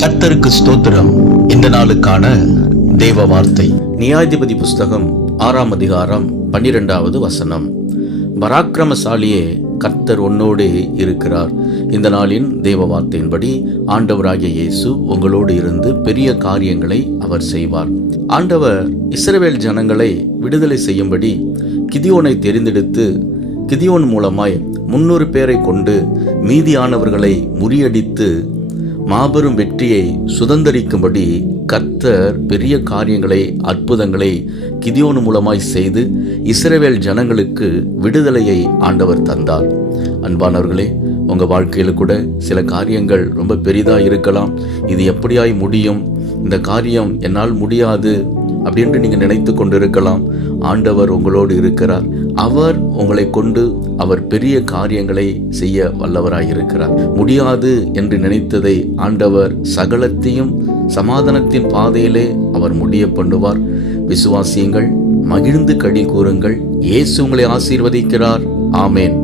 கர்த்தருக்கு ஸ்தோத்திரம். இந்த நாளுக்கான தேவ வார்த்தை நியாயாதிபதி புஸ்தகம் 6ஆம் அதிகாரம் 12வது வசனம். பராக்கிரமசாலியே, கர்த்தர் உன்னோடு இருக்கிறார். இந்த நாளின் தேவ வார்த்தையின்படி ஆண்டவராகிய இயேசு உங்களோடு இருந்து பெரிய காரியங்களை அவர் செய்வார். ஆண்டவர் இஸ்ரவேல் ஜனங்களை விடுதலை செய்யும்படி கிதியோனை தெரிந்தெடுத்து கிதியோன் மூலமாய் 300 பேரை கொண்டு மீதியானவர்களை முறியடித்து மாபெரும் வெற்றியை சுதந்தரிக்கும்படி கர்த்தர் பெரிய காரியங்களை, அற்புதங்களை கிதியோன் மூலமாய் செய்து இஸ்ரவேல் ஜனங்களுக்கு விடுதலையை ஆண்டவர் தந்தார். அன்பானவர்களே, உங்கள் வாழ்க்கையில் கூட சில காரியங்கள் ரொம்ப பெரிதாக இருக்கலாம். இது எப்படியாய் முடியும், இந்த காரியம் என்னால் முடியாது அப்படின்ட்டு நீங்கள் நினைத்து கொண்டு இருக்கலாம். ஆண்டவர் உங்களோடு இருக்கிறார். அவர் உங்களை கொண்டு அவர் பெரிய காரியங்களை செய்ய வல்லவராய் இருக்கிறார். முடியாது என்று நினைத்ததை ஆண்டவர் சகலத்தையும் சமாதானத்தின் பாதையிலே அவர் முடிய பண்ணுவார். விசுவாசியுங்கள், மகிழ்ந்து களி கூறுங்கள். இயேசு உங்களை ஆசீர்வதிக்கிறார். ஆமேன்.